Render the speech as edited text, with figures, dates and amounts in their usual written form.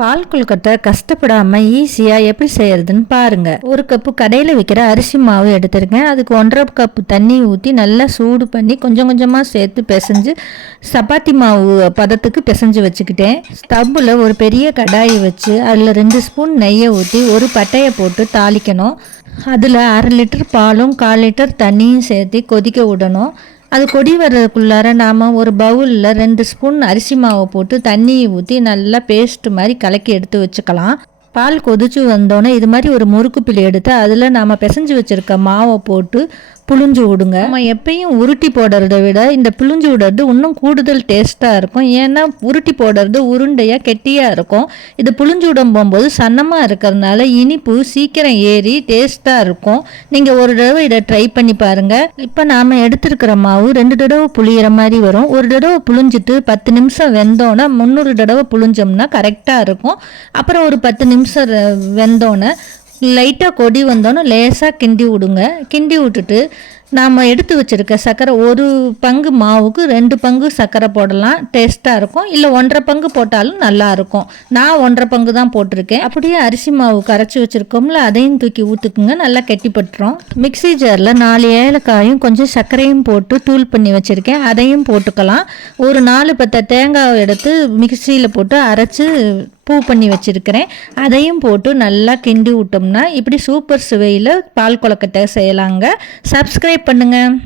பால் கொழுக்கட்டை கஷ்டப்படாமல் ஈஸியாக எப்படி செய்யறதுன்னு பாருங்க. ஒரு கப்பு கடையில் விற்கிற அரிசி மாவு எடுத்திருக்கேன். அதுக்கு 1.5 கப்பு தண்ணி ஊற்றி நல்லா சூடு பண்ணி கொஞ்சம் கொஞ்சமாக சேர்த்து பிசைஞ்சு சப்பாத்தி மாவு பதத்துக்கு பிசைஞ்சு வச்சுக்கிட்டேன். ஸ்டவ்வில் ஒரு பெரிய கடாயை வச்சு அதில் 2 ஸ்பூன் நெய்யை ஊற்றி ஒரு பட்டையை போட்டு தாளிக்கணும். அதில் 1/2 லிட்டர் பாலும் 1/4 லிட்டர் தண்ணியும் சேர்த்து கொதிக்க விடணும். அது கொடி வர்றதுக்குள்ளார நாம் ஒரு பவுலில் 2 ஸ்பூன் அரிசி மாவை போட்டு தண்ணியை ஊற்றி நல்லா பேஸ்ட் மாதிரி கலக்கி எடுத்து வச்சுக்கலாம். பால் கொதிச்சு வந்தோன்னே இது மாதிரி ஒரு முறுக்கு பிள்ளை எடுத்து அதில் நாம் பிசைஞ்சு வச்சுருக்க மாவை போட்டு புழிஞ்சு விடுங்க. நம்ம எப்பயும் உருட்டி போடுறத விட இந்த புழிஞ்சு விடுறது இன்னும் கூடுதல் டேஸ்ட்டாக இருக்கும். ஏன்னா உருட்டி போடுறது உருண்டையாக கெட்டியாக இருக்கும். இது புழிஞ்சு விடும் போகும்போது சன்னமாக இருக்கிறதுனால இனிப்பு சீக்கிரம் ஏறி டேஸ்ட்டாக இருக்கும். நீங்கள் ஒரு தடவை இதை ட்ரை பண்ணி பாருங்கள். இப்போ நாம் எடுத்துருக்கிற மாவு 2 தடவை புளியிற மாதிரி வரும். ஒரு தடவை புழிஞ்சிட்டு 10 நிமிஷம் வெந்தோன்னே 300 தடவை புழிஞ்சோம்னா கரெக்டாக இருக்கும். அப்புறம் ஒரு 10 நிமிஷம் வெந்தோன்னே லைட்டாக கொடி வந்தோன்னே லேசாக கிண்டி விடுங்க. கிண்டி விட்டுட்டு நாம் எடுத்து வச்சுருக்க சர்க்கரை 1 பங்கு மாவுக்கு 2 பங்கு சர்க்கரை போடலாம், டேஸ்ட்டாக இருக்கும். இல்லை 1.5 பங்கு போட்டாலும் நல்லாயிருக்கும். நான் 1.5 பங்கு தான் போட்டிருக்கேன். அப்படியே அரிசி மாவு கரைச்சி வச்சுருக்கோம்ல அதையும் தூக்கி ஊற்றுக்குங்க, நல்லா கெட்டிப்பட்டுரும். மிக்சி ஜாரில் 4 ஏலக்காயும் கொஞ்சம் சர்க்கரையும் போட்டு தூள் பண்ணி வச்சுருக்கேன், அதையும் போட்டுக்கலாம். ஒரு 4 பத்தை தேங்காய் எடுத்து மிக்சியில் போட்டு அரைச்சி பூ பண்ணி வச்சுருக்கிறேன், அதையும் போட்டு நல்லா கிண்டி விட்டோம்னா இப்படி சூப்பர் சுவையில் பால் கொழுக்கட்டை செய்யலாங்க. சப்ஸ்கிரைப் பண்ணுங்கள்.